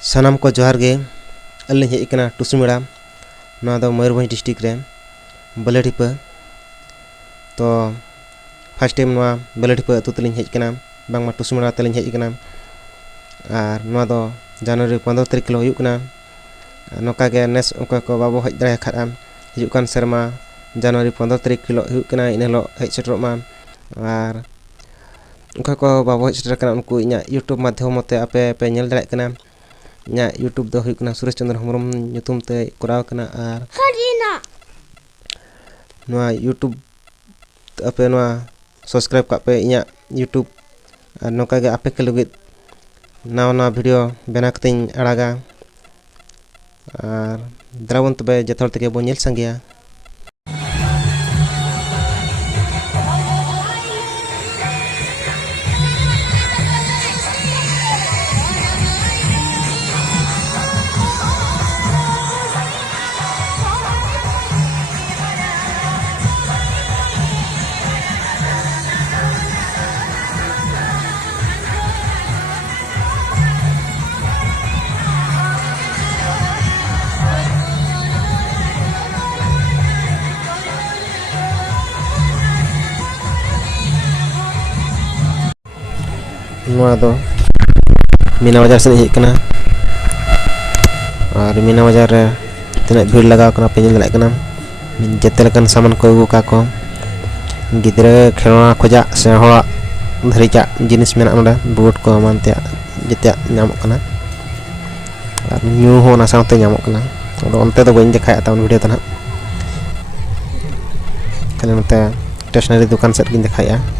सानाम को जोहार गे अल्ली हेज कना टुसुमेड़ा ना दो मयूरभंज डिस्ट्रिक्ट रे बलेडिपा तो फर्स्ट टाइम नवा बलेडिपा अतु तलिኝ हेज कना बांगमा टुसुमेड़ा तलिኝ हेज कना और नवा दो जनवरी 15 तारीख किलो हुयुग कना नोका गे नेस ओका को बाबो हेज दाड़े खादा हिजुग कान सेरमा जनवरी 15 तारीख किलो हुयुग कना इन हिलो हेज सेटरोग मा और ओका को बाबो हेज सेटर कना उनको इᱧᱟ यूट्यूब माध्यम ते आपे पे नेल दाड़े कना इᱧा यूट्यूब दो हुयुग कना सुरेश चंद्र हेम्ब्रम nyutum ते कोराव कना और नवा यूट्यूब आपे नवा सब्सक्राइब का पे इᱧा यूट्यूब और नोका गे आपे के लगित नवा नवा वीडियो बना कतेñ अड़ागा और द्रावन तबे जत हर तके बो नेल संगेया मीना बाजार से हेज कना और मीना बाजार रे तना भीड़ लगा कना पे नेल कना जते लकन सामान को अगु का को गिदरे खेलना खोजा से होड़ा धरिचा जिनिस मेना नडे बूट को मानते जते नाम कना और न्यू हो ना साथे नाम कना और ओनते तो बइन देखाया ता वीडियो तना खाली नते स्टेशनरी दुकान सेट गिन देखाया